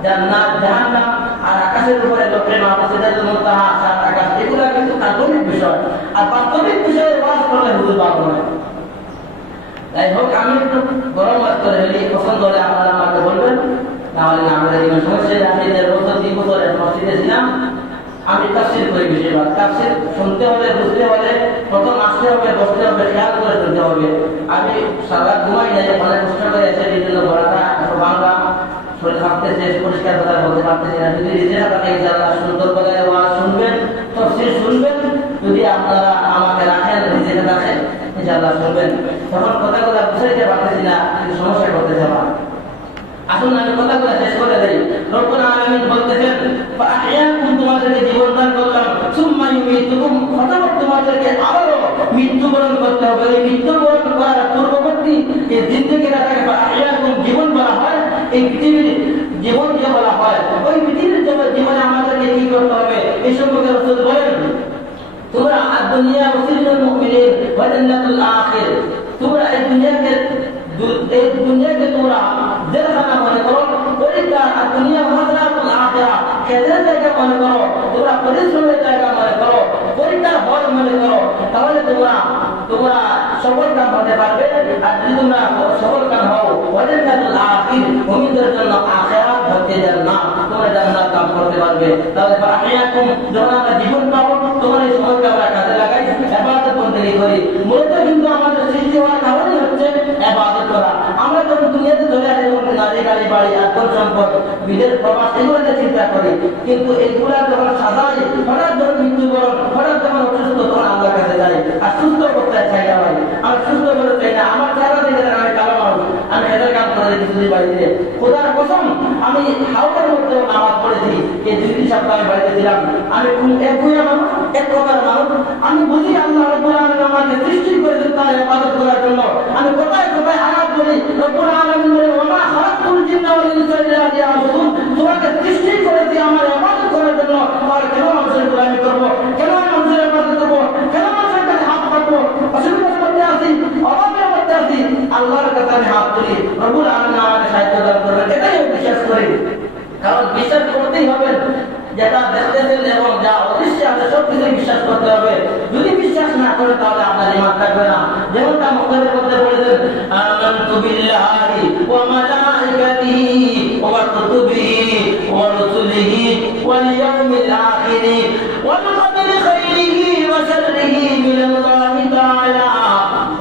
জান্নাত, জাহান্নাম, আর আকাশের উপরে লোকে মাহফুজের মুনতাহা, সাত আকাশ, এগুলা কিন্তু কাল্পনিক বিষয়। আর বাস্তবিক বিষয়ে ওয়াজ করলে হুজুর ভালো হয়। যাই হোক, আমি একটু গরম বাদ করে ফেলি, পছন্দ হলে আপনারা আমাকে বলবেন, নাহলে না আমাদের জীবন সমস্যা। আমি 1.5 বছর 2 বছর মসজিদে ছিলাম, আমি তাফসীর করি বেশিরভাগ। তাফসীর শুনতে হলে, বুঝতে হলে প্রথম আসতে হবে, বসতে হবে, খেয়াল করে শুনতে হবে। আমি সারা ঘুমাই নাই, অনেক কষ্ট করে এসে বিভিন্ন ঘোরাটা এত বাংলা শরীর থাকতেছে, পরিষ্কার কথা বলতে পারতেছি না। যদি নিজে থাকাকে ইনশাআল্লাহ সুন্দর করে ওয়াজ শুনবেন, তাফসীর শুনবেন, যদি আপনারা আমাকে রাখেন, নিজেকে রাখেন, ইনশাআল্লাহ শুনবেন। তখন কথাগুলো বুঝাইতে পারতেছি না, কিন্তু সমস্যা করতে যাবা। আসুন আমি কথাগুলো শেষ করে দেই। রব্বুল আলামিন বলতেছেন, ফাআহইয়াকুম, তোমাদেরকে জীবন দান করলাম, সুম্মা ইউমীতুকুম, অতঃপর তোমাদেরকে আবারও মৃত্যুবরণ করতে হবে। এই মৃত্যুবরণ করার পূর্ববর্তী এই জিন্দেগিটাকে ফাআহইয়াকুম জীবন বলা হয়। এই পৃথিবীর জীবনকে বলা হয়। ওই পৃথিবীর জীবনে আমাদেরকে কি করতে হবে এই সম্পর্কে রাসূল বলেন, তোমরা দুনিয়া ওয়াসিলুল মুমিনিন ওয়া জান্নাতুল আখির, তোমরা এই দুনিয়াকে তোমরা জেলখানা মনে করো, পরীক্ষা আর দুনিয়া মাযরাতুল আখিরা খেলার জায়গা মনে করো, তোমরা পরিশ্রমের জায়গা মনে করো, পরীক্ষার হল মনে করো। তাহলে তোমরা সফল কাম হতে পারবে। আর যদি তোমরা সফল কাম হও, ওয়া জান্নাতুল আখির, মুমিনদের জন্য আখিরাত হচ্ছে জান্নাত, তোমরা জান্নাত কাম করতে পারবে। তাহলে ফাআহইয়াকুম, যখন আমরা জীবন পাবো তখন এই সময়কে আমরা কাজে লাগাই, ইবাদত বন্দেগী করি। মূলত কিন্তু আমাদের সৃষ্টি হওয়ার কারণই হচ্ছে ইবাদত করা। আমরা যখন দুনিয়াতে চলে আসি, নারী গাড়ি বাড়ি আত্ম সম্পদ বিদেশ প্রবাস এগুলোকে চিন্তা করি, কিন্তু এইগুলা যখন সাজাই, হঠাৎ যখন মৃত্যুবরণ, হঠাৎ যখন অসুস্থ, তখন আল্লাহর কাছে যাই। আর সুস্থ করতে চাই না ভাই, আমি সুস্থ করতে চাই না। আমার চেহারা দেখে আমি কালো মানুষ, আমি হেদের কাম করে কিছুদিন বাড়িতে, খোদার কসম আমি হাওড়ার মধ্যে নামাজ পড়েছি। এই 2-3 সপ্তাহ আমি বাড়িতে ছিলাম। আমি এক বুয়া মানুষ, এক প্রকার মানুষ। আমি বুঝি আল্লাহ রাব্বুল আলামিন আমাকে সৃষ্টি করেছেন তার ইবাদত করার জন্য। আমি কোথায় কোথায় আয়াত বলি, রব্বুল আলামিন বলেন, ওয়া মা খালাকতুল জিন্না ওয়াল ইনসা ইল্লা লিয়াবুদুন, তোমাকে সৃষ্টি করেছি আমার ইবাদত করার জন্য। আর কেন মানুষের গোলামি করব, কেন মানুষের ইবাদত করব, কেন মানুষের কাছে হাত পাতবো? অসুবিধার মধ্যে আছি, অভাবের মধ্যে আছি, আল্লাহর কাছে আমি হাত তুলি, রব্বুল আলামিন আমাকে সাহায্য দান করবেন, এটাই আমি বিশ্বাস করি। কারণ বিশ্বাস করতেই হবে, যেটা দেখতেছেন এবং যা অদৃশ্যে আছে সব কিছু বিশ্বাস করতে হবে। যদি বিশ্বাস না করে তাহলে আপনার ঈমান থাকবে না। যেমনটা মুখের মধ্যে বলেছেন, আমানতু বিল্লাহি ওয়া মালাইকাতিহি ওয়া কুতুবিহি ওয়া রুসুলিহি ওয়াল ইয়াউমিল আখির ওয়াল কদরি খাইরিহি ওয়া শাররিহি মিনাল্লাহি তাআলা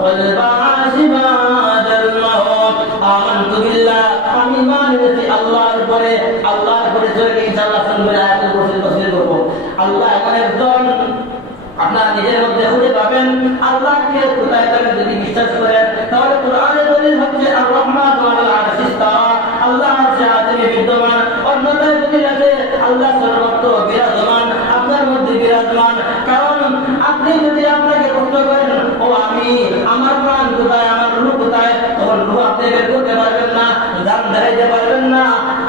ওয়াল বা'সি বা'দাল মাউত। আমানতু বিল্লাহ, আমি ঈমান এনেছি আল্লাহর উপরে। আল্লাহর পরিচয় ইনশাআল্লাহ শুনবেন, আয়াতুল কুরসি তাফসীর করব। আল্লাহ এমন একজন, আপনারা নিজের মধ্যে খুঁজে পাবেন আল্লাহকে কোথায় থাকেন। যদি বিশ্বাস করেন তাহলে কোরআনের দলিল হচ্ছে আর রহমান ওয়াল আরশি ইস্তাওয়া, আল্লাহ আরশে আযমে বিদ্যমান। অন্যথায় দলিল আছে আল্লাহ সর্বত্র বিরাজমান, আপনার মধ্যে বিরাজমান। কারণ আপনি যদি আপনাকে প্রশ্ন করেন, ও আমি, আমার প্রাণ কোথায়, আমার রূহ কোথায়, তখন রূহ আপনি বের করতে পারবেন না, জান দেখাইতে পারবেন না।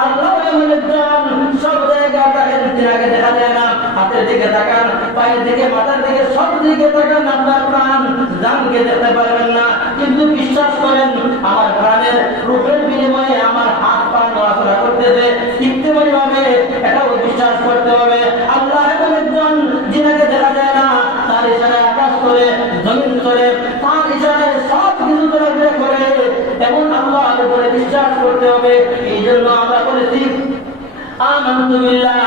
আল্লাহ এমন একজন, সব জায়গায় তাকে তিনাকে দেখা যায় না। হাতের দিকে তাকান, পায়ের দিকে, মাথার দিকে, সব দিকে তাকান, আপনার প্রাণ জানকে দেখতে পারবেন না। কিন্তু বিশ্বাস করেন আমার প্রাণের রূপের বিনিময়ে আমার হাত পা নড়াচড়া করতেছে, ইত্তেমারি ভাবে, এটাও বিশ্বাস করতে হবে। আল্লাহ এমন একজন যিনাকে দেখা যায় না, তার ইশারায় আকাশ করে, জমিন করে, তার ইশারায় সব কিছু চলাফেরা করে, এমন আল্লাহর উপরে বিশ্বাস করতে হবে। এই জন্য আমরা বলেছি আমানতু বিল্লাহ,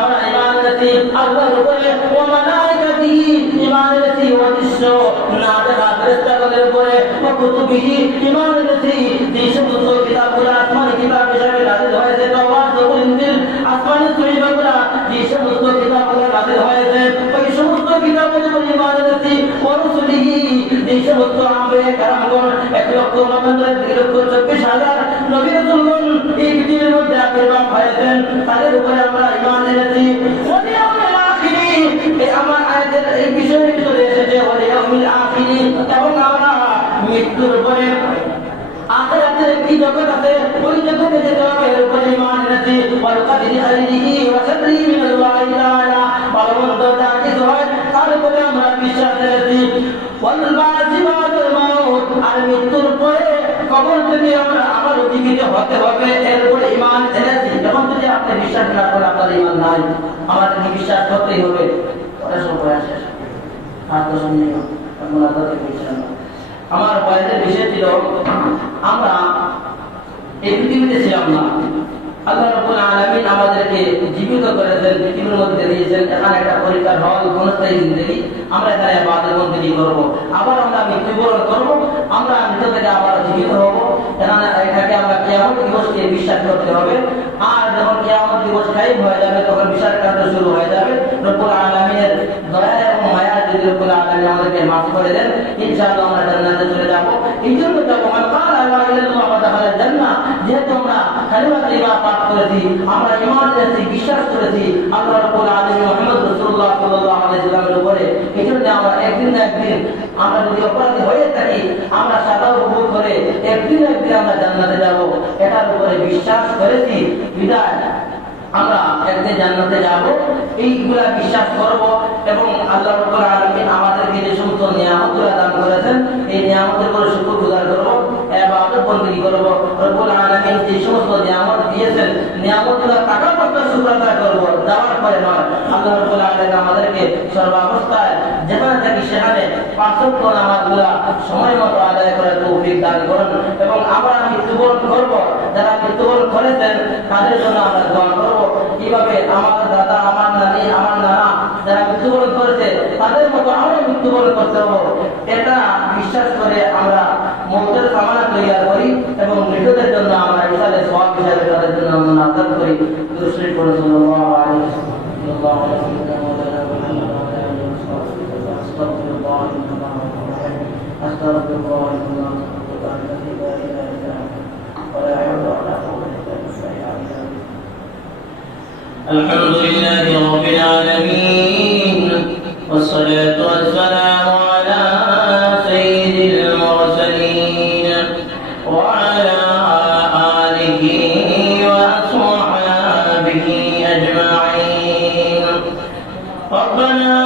আমরা ঈমান এনেছি আল্লাহর উপরে, ওয়া মালাইকাতিহি, ঈমান এনেছি অদৃশ্য না দেখা ফেরেশতাদের উপরে, ওয়া কুতুবিহি, ঈমান এনেছি যে সমস্ত কিতাবগুলো আসমানি কিতাব হিসেবে নাযিল হয়েছে, তাওরাত, জবুর, ইনজিল, আসমানি সহিফাগুলো, যে সমস্ত কিতাবগুলো নাযিল হয়েছে ওই সমস্ত কিতাবের উপর ঈমান এনেছি, ওয়া রুসুলিহি, যে সমস্ত আম্বিয়া কেরামগণ 1,24,000 নবী রাসূলগণ এই পৃথিবীর মধ্যে আবির্ভাব হয়েছেন, তাদের উপরে আমরা ঈমান এনেছি। ওয়াল ইয়াউমিল আখির, এই আমার আয়াতের এই বিষয়ের ভিতরে এসেছে ওয়াল ইয়াউমিল আখির, এবং আমরা মৃত্যুর পরে আখিরাতের কি জগৎ আছে ওই জগতে যেতে হবে, এর উপরে ঈমান এনেছি। ওয়াল কদরি খাইরিহি ওয়া শাররিহি মিনাল্লাহি তাআলা, ভালো মন্দ যা কিছু হয় তার উপরে আমরা বিশ্বাস এনেছি। ওয়াল বা'সি বা'দাল মাউত, আর মৃত্যুর পরে কবর থেকে আমরা আবার জীবিত হতে হবে, এর উপরে ঈমান এনেছি। যখন যদি আপনি বিশ্বাস না করেন আপনার ঈমান নাই, আমাদেরকে বিশ্বাস করতেই হবে। পরে সময় আসে আর তো শুনিও আপনারা তাদের বিশ্বাস না। আমার বয়সের বিষয় ছিল আমরা এই পৃথিবীতে ছিলাম না, আল্লাহ রাব্বুল আলামিন আমাদেরকে জীবিত করেছেন, পৃথিবীর মধ্যে দিয়েছেন, এখানে একটা পরীক্ষার হল, ক্ষণস্থায়ী জিন্দেগি, আমরা এখানে ইবাদত বন্দেগি করব, আবার আমরা মৃত্যুবরণ করব, আমরা মৃত থেকে আবার জীবিত হব। এটাকে আমরা কিয়ামত দিবসকে বিশ্বাস করতে হবে। আর যখন কিয়ামত দিবস গায়েব হয়ে যাবে তখন বিচার কার্য শুরু হয়ে যাবে। রব্বুল আলামিনের দয়া এবং মায়া যদি রব্বুল আলামিন আমাদেরকে মাফ করে দেন, ইনশাআল্লাহ আমরা জান্নাতে চলে যাব। এই জন্য যাব মান ক্বালা লা ইলাহা ইল্লাল্লাহ ওয়া দাখালা জান্নাহ, যেহেতু আমরা কালিমা তাইয়্যিবা পাঠ করেছি, আমরা ঈমান এনেছি, বিশ্বাস করেছি আল্লাহ রাব্বুল আলামিন মুহাম্মদ রাসূলুল্লাহ সাল্লাল্লাহু আলাইহি ওয়াসাল্লামের উপরে, এই জন্য আমরা একদিন না একদিন আমরা যদি অপরাধী হয়ে থাকি আমরা সাদা উপভোগ করে একদিন একদিন আমরা জান্নাতে যাব, এটার উপরে বিশ্বাস করেছি বিদায় আমরা একদিন জান্নাতে যাব, এইগুলা বিশ্বাস করব। এবং আল্লাহ রাব্বুল আলামিন আমাদেরকে যে সমস্ত নিয়ামতগুলো দান করেছেন এই নিয়ামতের উপরে শুকরগুজার করব, ইবাদত বন্দেগি করব। রব্বুল আলামিন যে সমস্ত নিয়ামত দিয়েছেন নিয়ামতগুলো টাকার পয়সা শুকর আদায় করব, যাওয়ার পরে নয়। আল্লাহ রাব্বুল আলামিন আমাদেরকে সর্বাবস্থায় যেখানে থাকি সেখানে পাঁচ ওয়াক্ত নামাজগুলো সময় মতো আদায় করার তৌফিক দান করুন। এবং আমরা মৃত্যুবরণ করব, যারা মৃত্যুবরণ করেছেন তাদের জন্য আমরা দোয়া করব। কিভাবে আমার দাদা, আমার নানি, আমার নানা যারা মৃত্যুবরণ করেছে তাদের মতো আমরা মৃত্যুবরণ করতে হবে, এটা বিশ্বাস করে আমরা মৌতের কামনা তৈরি করি এবং মৃতদের জন্য আমরা ইসালে সওয়াব হিসাবে তাদের জন্য আমরা নাজাত করি। দুরূদ শরীফ পড়ে সাল্লাল্লাহু আলাইহি ওয়াসাল্লাম। أستغفر الله الذي لا إله إلا هو ولا حول ولا قوة إلا بالله. الحمد لله رب العالمين والصلاة والسلام على سيد المرسلين وعلى آله وأصحابه أجمعين. ربنا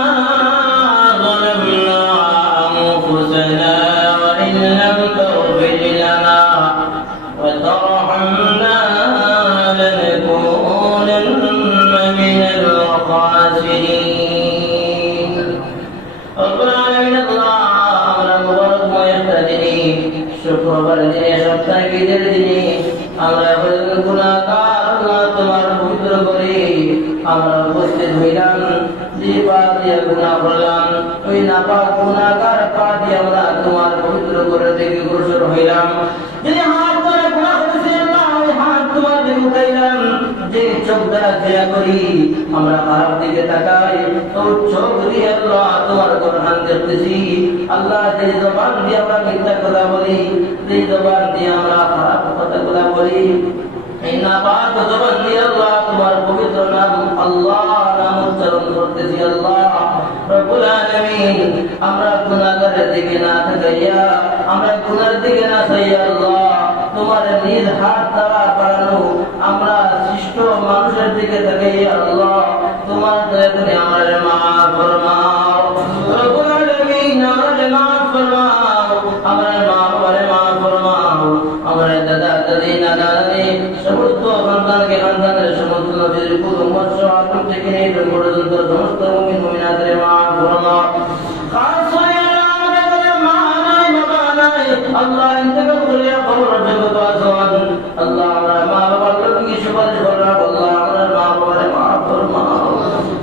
শুক্রবার দিনে সপ্তাহে দিনে আমরা গুনাহগার তোমার পবিত্র করে আমরা উপস্থিত হইলাম, যে পা দিয়ে গুনাহ করলাম ওই নাপাক গুনাহগার পা দিয়ে আমরা তোমার পবিত্র করে থেকে গোসল হইলাম। যে হাত দ্বারা গুনাহ করেছি আল্লাহ ওই হাত তোমার দিকে উঠাইলাম, যে চোখ দ্বারা ঘৃণা করি আমরা খারাপ দিকে তাকাই ওই চোখ দিয়ে আল্লাহ তোমার কোরআন দেখতেছি। আল্লাহ যে জবান দিয়ে আমরা মিথ্যা কথা বলি, যে জবান দিয়ে আমরা খারাপ কথাগুলো বলি, এই নাপাক জবান দিয়ে আল্লাহ তোমার পবিত্র নাম আল্লাহ নাম উচ্চারণ করতেছি। আল্লাহ রব্বুল আলামিন আমরা গুনাহগারের দিকে না তাকাইয়া, আমরা গুনাহের দিকে না চাইয়া আল্লাহ তোমার নিজ হাত দ্বারা বাড়ানো আমরা সৃষ্ট মানুষের দিকে তাকাইয়া আল্লাহ তোমার দয়া করে আমাদের মাফ ফরমাও। রব্বুল আলামিন আমাদের মাফ ফরমাও, আমাদের মা বাবারে মাফ ফরমাও, আমাদের দাদা দাদি নানা নানি সমস্ত সন্তানকে সন্তানের সমস্ত নবীর কুটুম্ব আদম থেকে নিয়ে পর্যন্ত সমস্ত মুমিন মুমিনাতের মাফ ফরমাও। খাস করে আমাদের মা নাই বাবা নাই আল্লাহ ইন্তেকাল করে কবর জগৎ আছেন আল্লাহ আমরা মা বাবার প্রতি সুপারিশ করলাম, আল্লাহ আমাদের মা বাবারে মাফ ফরমাও।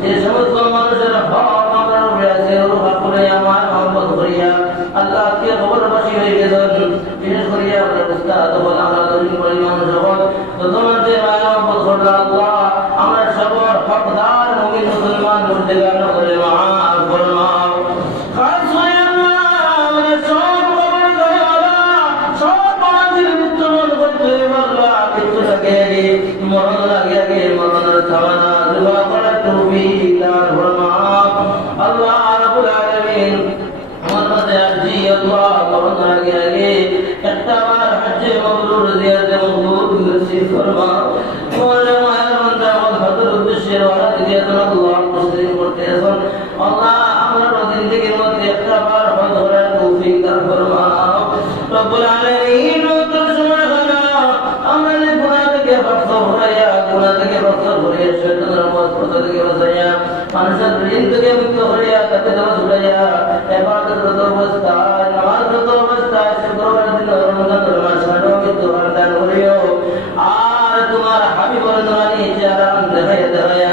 যে সমস্ত মানুষের হক আমরা উপরে আছে রূহ করে আমার মহব্বত করিয়া আল্লাহ কে কবরবাসী হয়ে গেছেন, বিশেষ করিয়া আমরা উস্তাদ বল আমরা দলিল পরিমাণ জগৎ তো তোমার যে মায়া মহব্বত করলাম আল্লাহ আমরা সবার হকদার মুমিন মুসলমান মুর্দেগান করে মাফ ফরমাও। খাস করে আল্লাহ আমরা সব কবর দয়ালা সব মানুষের মৃত্যুবরণ করতে আল্লাহ মৃত্যু লাগে আগে মরণ লাগে আগে মরণের থামানা দোয়া করার তৌফিক দান ফরমাও। আল্লাহ রাব্বুল আলামিন আমার কাছে আরজি আল্লাহ মরণ লাগে আগে একটা বার হজ্জে মাবরুর জিয়ারতে মকবুল নসিব ফরমাও। তোমার মায়ের মধ্যে আমার হজের উদ্দেশ্যে রওনা দিতে আল্লাহ মুসলিম করতে আসুন আল্লাহ আমরা জিন্দেগির মধ্যে একটা বার হজ করার তৌফিক দান ফরমাও। রব্বুল আলামিন তোর সময় হলো আমরা যে গুনাহ থেকে বাঁচতে ভরাইয়া গুনাহ থেকে বাঁচতে ভরাইয়া শয়তানের মত থেকে বাঁচাইয়া মানুষের ঋণ থেকে মুক্ত হইয়া তাকে দোষ উঠাইয়া ইবাদতরত অবস্থায় নামাজরত অবস্থায় রমজানের মাসখানেও মৃত্যুবরণ দান করিও। আর তোমার হাবিবর নুরানি চেহারা দেখাইয়া দেখাইয়া